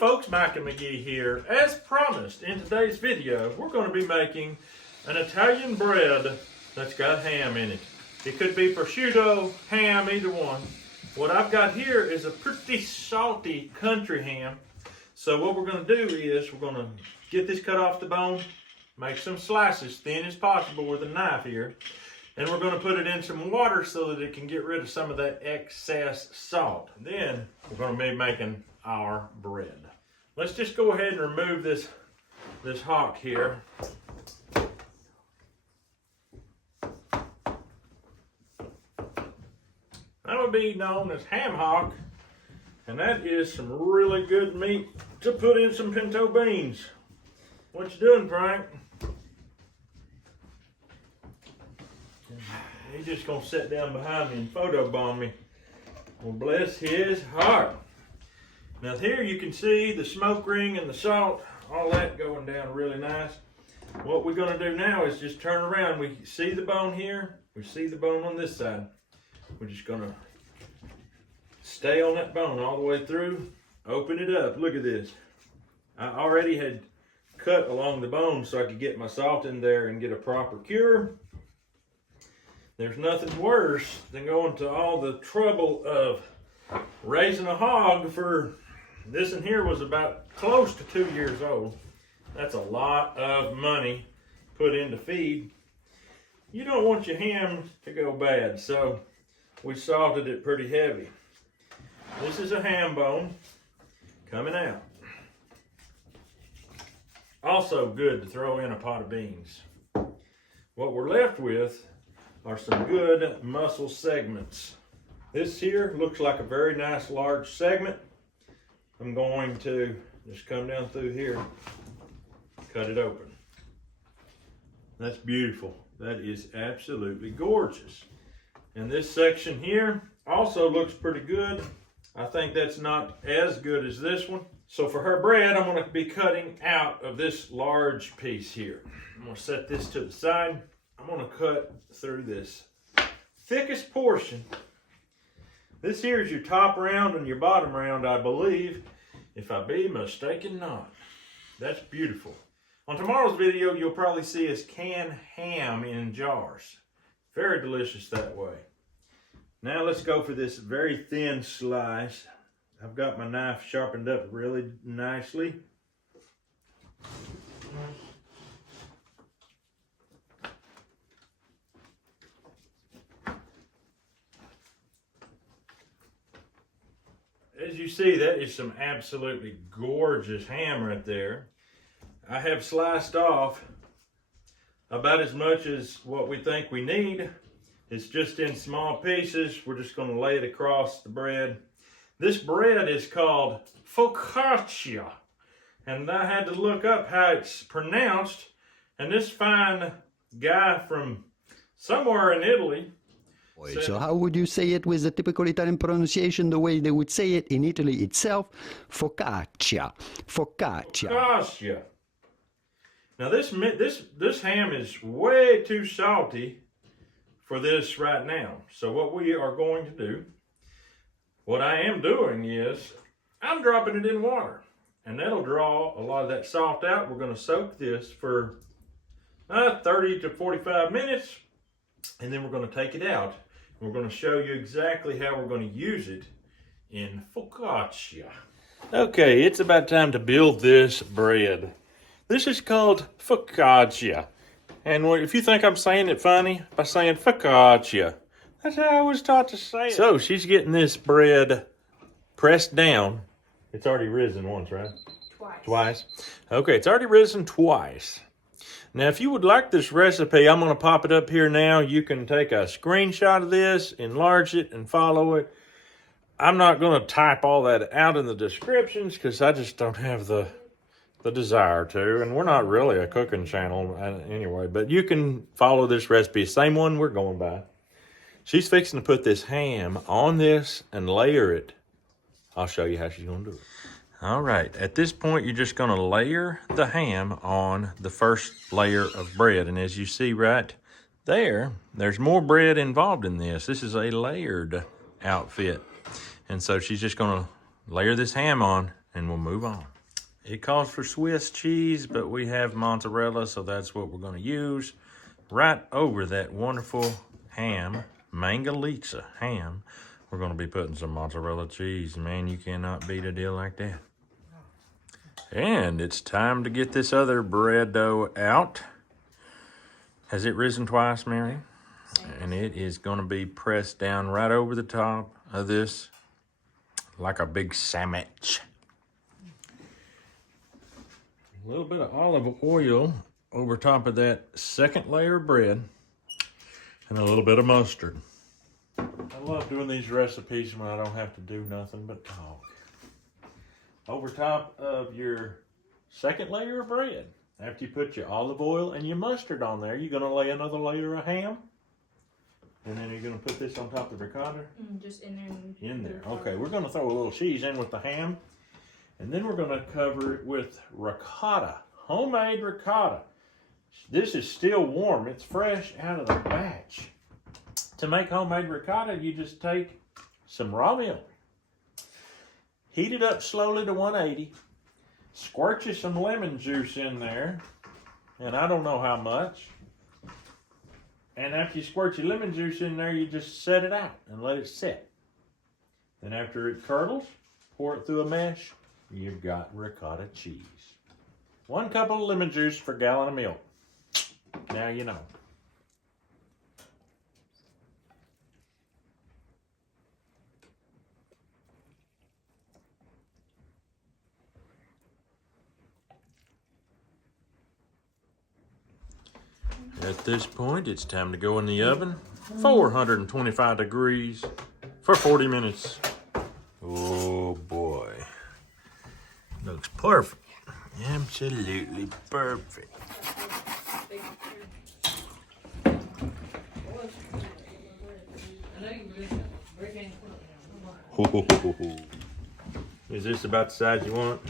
folks, Mike and McGee here. As promised in today's video, we're going to be making an Italian bread that's got ham in it. It could be prosciutto, ham, either one. What I've got here is a pretty salty country ham. So what we're going to do is we're going to get this cut off the bone, make some slices thin as possible with a knife here, and we're going to put it in some water so that it can get rid of some of that excess salt. And then we're going to be making our bread. Let's just go ahead and remove this hock here. That would be known as ham hock, and that is some really good meat to put in some pinto beans. What you doing, Frank? He's just gonna sit down behind me and photobomb me. Well, bless his heart. Now here you can see the smoke ring and the salt, all that going down really nice. What we're gonna do now is just turn around. We see the bone here, we see the bone on this side. We're just gonna stay on that bone all the way through, open it up. Look at this. I already had cut along the bone so I could get my salt in there and get a proper cure. There's nothing worse than going to all the trouble of raising a hog for, this one here was about close to 2 years old. That's a lot of money put into feed. You don't want your ham to go bad, so we salted it pretty heavy. This is a ham bone coming out. Also good to throw in a pot of beans. What we're left with are some good muscle segments. This here looks like a very nice large segment. I'm going to just come down through here, cut it open. That's beautiful. That is absolutely gorgeous. And this section here also looks pretty good. I think that's not as good as this one. So for her bread, I'm going to be cutting out of this large piece here. I'm going to set this to the side. I'm going to cut through this thickest portion. This here is your top round and your bottom round, I believe, if I be mistaken not. That's beautiful. On tomorrow's video, you'll probably see us can ham in jars. Very delicious that way. Now let's go for this very thin slice. I've got my knife sharpened up really nicely. As you see, that is some absolutely gorgeous ham right there. I have sliced off about as much as what we think we need. It's just in small pieces. We're just going to lay it across the bread. This bread is called Focaccia, and I had to look up how it's pronounced, and this fine guy from somewhere in Italy. So how would you say it with the typical Italian pronunciation, the way they would say it in Italy itself? Focaccia. Focaccia. Focaccia. Now this ham is way too salty for this right now. So what we are going to do, what I am doing is, I'm dropping it in water. And that'll draw a lot of that salt out. We're going to soak this for 30 to 45 minutes. And then we're going to take it out. We're going to show you exactly how we're going to use it in focaccia. Okay, it's about time to build this bread. This is called focaccia. And if you think I'm saying it funny by saying focaccia, that's how I was taught to say it. So she's getting this bread pressed down. It's already risen once, right? Twice. Okay, it's already risen twice. Now, if you would like this recipe, I'm going to pop it up here now. You can take a screenshot of this, enlarge it, and follow it. I'm not going to type all that out in the descriptions because I just don't have the desire to, and we're not really a cooking channel anyway, but you can follow this recipe, same one we're going by. She's fixing to put this ham on this and layer it. I'll show you how she's going to do it. All right, at this point, you're just gonna layer the ham on the first layer of bread. And as you see right there, there's more bread involved in this. This is a layered outfit. And so she's just gonna layer this ham on and we'll move on. It calls for Swiss cheese, but we have mozzarella, so that's what we're going to use. Right over that wonderful ham, Mangalitsa ham, we're going to be putting some mozzarella cheese. Man, you cannot beat a deal like that. And it's time to get this other bread dough out. Has it risen twice, Mary? And it is going to be pressed down right over the top of this like a big sandwich. A little bit of olive oil over top of that second layer of bread and a little bit of mustard. I love doing these recipes when I don't have to do nothing but talk. Over top of your second layer of bread, after you put your olive oil and your mustard on there, you're going to lay another layer of ham. And then you're going to put this on top of the ricotta? Just in there. In there. Okay, we're going to throw a little cheese in with the ham. And then we're going to cover it with ricotta, homemade ricotta. This is still warm. It's fresh out of the batch. To make homemade ricotta, you just take some raw milk, heat it up slowly to 180, squirt you some lemon juice in there, and I don't know how much. And after you squirt your lemon juice in there, you just set it out and let it sit. Then after it curdles, pour it through a mesh. You've got ricotta cheese. 1 cup of lemon juice for a gallon of milk. Now you know. At this point, it's time to go in the oven, 425 degrees, for 40 minutes. Oh boy. Looks perfect. Absolutely perfect. Is this about the size you want?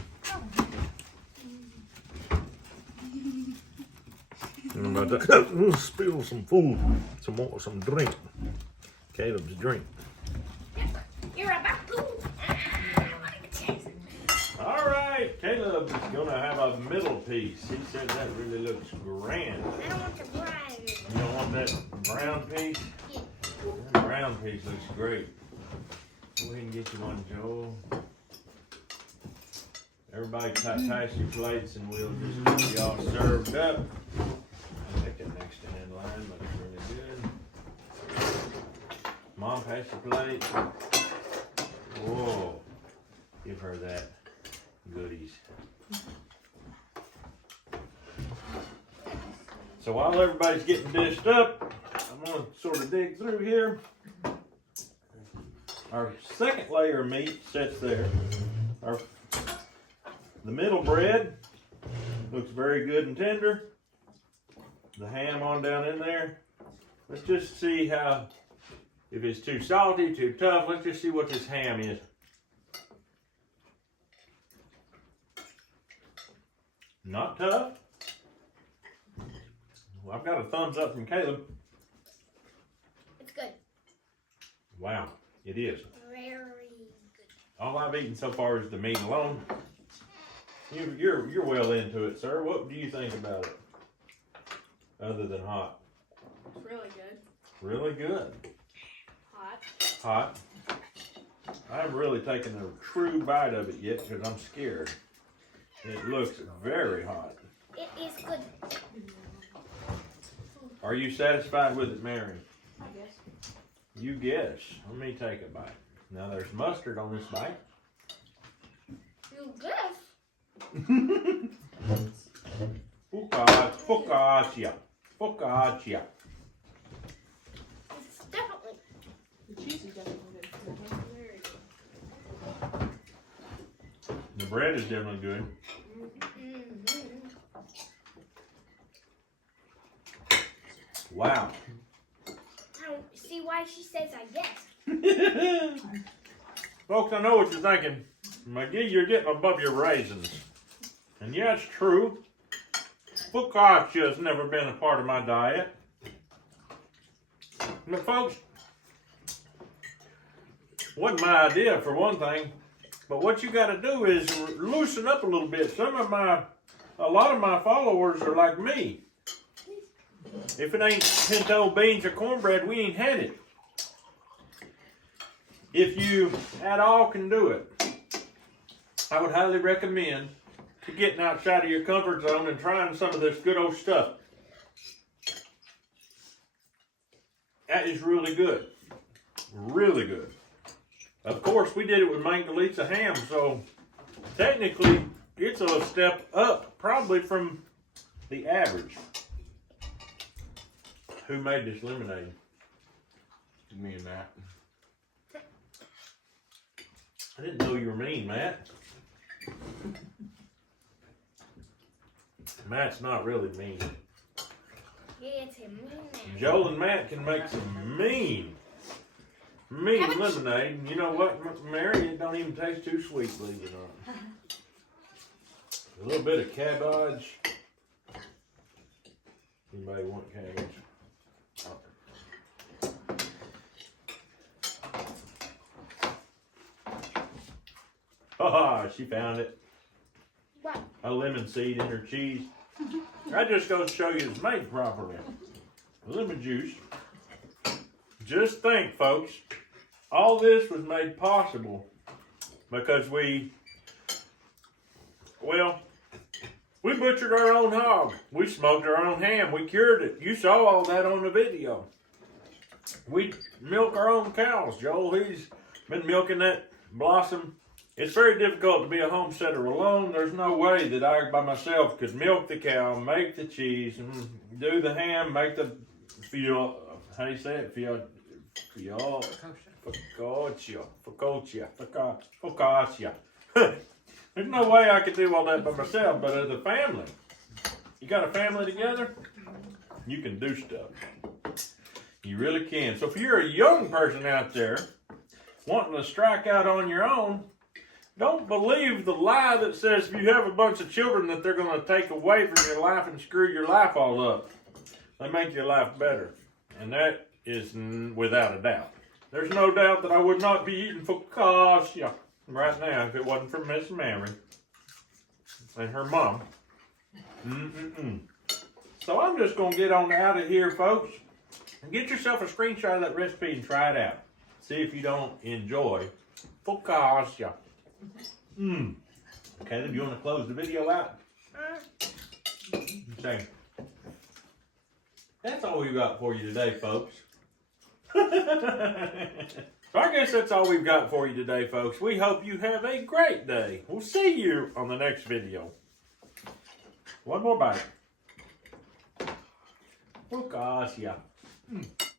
I'm about to spill some food, some drink. Caleb's drink. You're about to. All right, Caleb is gonna have a middle piece. He said that really looks grand. I don't want the brown. You don't want that brown piece? Yeah. That brown piece looks great. Go ahead and get you one, Joel. Everybody pass your plates and we'll just get y'all served up. I'll take that next hand line, looks really good. Mom, pass your plate. Whoa, give her that. Goodies. So while everybody's getting dished up, I'm going to sort of dig through here. Our second layer of meat sits there. The middle bread looks very good and tender. The ham on down in there. Let's just see how, if it's too salty, too tough, let's just see what this ham is. Not tough. Well, I've got a thumbs up from Caleb. It's good. Wow, it is. Very good. All I've eaten so far is the meat alone. You're well into it, sir. What do you think about it? Other than hot. It's really good. Really good. Hot. Hot. I haven't really taken a true bite of it yet because I'm scared. It looks very hot. It is good. Are you satisfied with it, Mary? I guess. You guess. Let me take a bite. Now there's mustard on this bite. You guess. Focaccia. Focaccia. It's definitely. The cheese is definitely good. Very good. The bread is definitely good. Wow. I don't see why she says I guess. Folks, I know what you're thinking. McGee, you're getting above your raisins. And yeah, it's true. Focaccia has never been a part of my diet. But folks, wasn't my idea for one thing. But what you got to do is loosen up a little bit. A lot of my followers are like me. If it ain't pinto beans or cornbread, we ain't had it. If you at all can do it, I would highly recommend to getting outside of your comfort zone and trying some of this good old stuff. That is really good. Really good. Of course, we did it with Mangalitsa ham, so technically it's a step up, probably from the average. Who made this lemonade? Me and Matt. I didn't know you were mean, Matt. Matt's not really mean. Yeah, it's a mean. Joel and Matt can make some mean lemonade. And you know what, Mary? It don't even taste too sweet, believe it or not. A little bit of cabbage. Anybody want cabbage? Oh, she found it. What? A lemon seed in her cheese. That just goes to show you it's made properly. Lemon juice. Just think, folks, all this was made possible because we butchered our own hog. We smoked our own ham. We cured it. You saw all that on the video. We milk our own cows. Joel, he's been milking that Blossom. It's very difficult to be a homesteader alone. There's no way that I by myself could milk the cow, make the cheese, and do the ham, make the how do you say it? Focaccia. There's no way I could do all that by myself, but as a family, you got a family together, you can do stuff. You really can. So if you're a young person out there wanting to strike out on your own, don't believe the lie that says if you have a bunch of children that they're going to take away from your life and screw your life all up. They make your life better. And that is without a doubt. There's no doubt that I would not be eating focaccia right now if it wasn't for Miss Mary and her mom. So I'm just going to get on out of here, folks. And get yourself a screenshot of that recipe and try it out. See if you don't enjoy focaccia. Okay, then you want to close the video out? Okay. That's all we've got for you today, folks. So I guess that's all we've got for you today, folks. We hope you have a great day. We'll see you on the next video. One more bite. Focaccia.